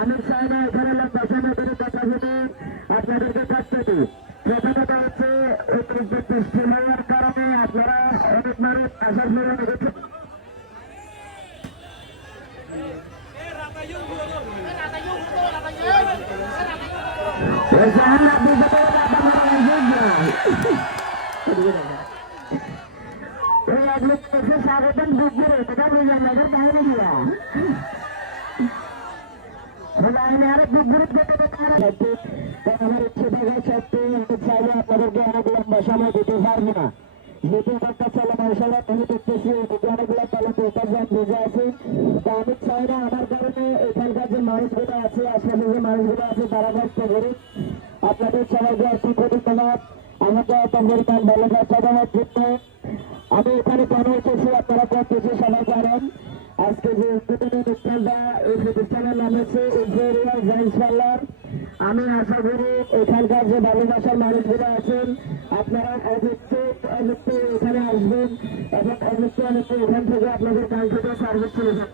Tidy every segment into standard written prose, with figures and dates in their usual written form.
আমির সাহেব এখানে বসানো করে কথা শুনে আপনাদেরকে থাকতে প্রথমত হচ্ছে অতিরিক্ত বৃষ্টি হওয়ার কারণে আপনারা অনেক মানুষ আসার জন্য দেখেছেন। স্বাগতম বুঝবে এটা বুঝলাম আমাদের বাইরে গিয়া আপনাদেরকে অনেক লম্বা সময় দিতে পারবো না, যেহেতু একটা ছেলে মানুষেরা আমি দেখতেছি অনেকগুলো তালুকে বুঝে আছে। তো আমি চাই না আমার কারণে এখানকার যে মানুষগুলো আছে, আশপাশে যে মানুষগুলো আছে তারা কষ্ট করে আপনাদের সবাইকে একটি ধন্যবাদ। আমাকে আপনাদের কাজ ভালো কাজটা দেওয়ার জন্য আমি এখানে কেন এসেছি আপনারা করতেছি সবাই জানেন। আজকে যে উদ্বোধনী অনুষ্ঠানটা এই প্রতিষ্ঠানের নাম হচ্ছে ইম্পেরিয়াল জায়েন্টস পার্লার। আমি আশা করি এখানকার যে ভালোবাসার মানুষগুলো আছেন আপনারা অযুক্ত এখানে আসবেন এবং অযুক্ত এখান থেকে আপনাদের কাঙ্ক্ষিত সার্ভিস চলে যান।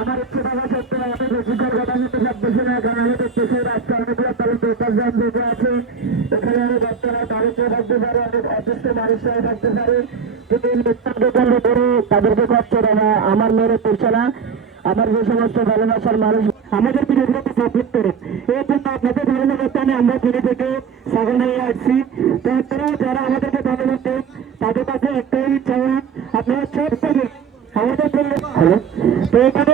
আমার ইচ্ছে থাকা সত্ত্বেও আমি বেশিক্ষণ কথা বলতে পারতেছি না, কারণ আমি দেখতেছি রাস্তা অনেকগুলো তালিকা উপার্জন দিতে আছে। এখানে অনেক বাচ্চারা দাঁড়িয়ে থাকতে পারে, অনেক অসুস্থ মানুষরা থাকতে পারে, কিন্তু তাদেরকে কষ্ট দেওয়া আমার মেয়ের করছে না। আমার যে সমস্ত ভালোবাসার মানুষ আমাদের বিরোধীকে সাপোর্ট করে এই জন্য আপনাদের ধন্যবাদ আমি আমরা ফিরে থেকে সাগর হয়ে আসছি। তো আপনারা যারা আমাদেরকে ধন্যবাদ দেন তাদের কাছে একটাই চাওয়া আপনারা ছোট করে আমাদের তো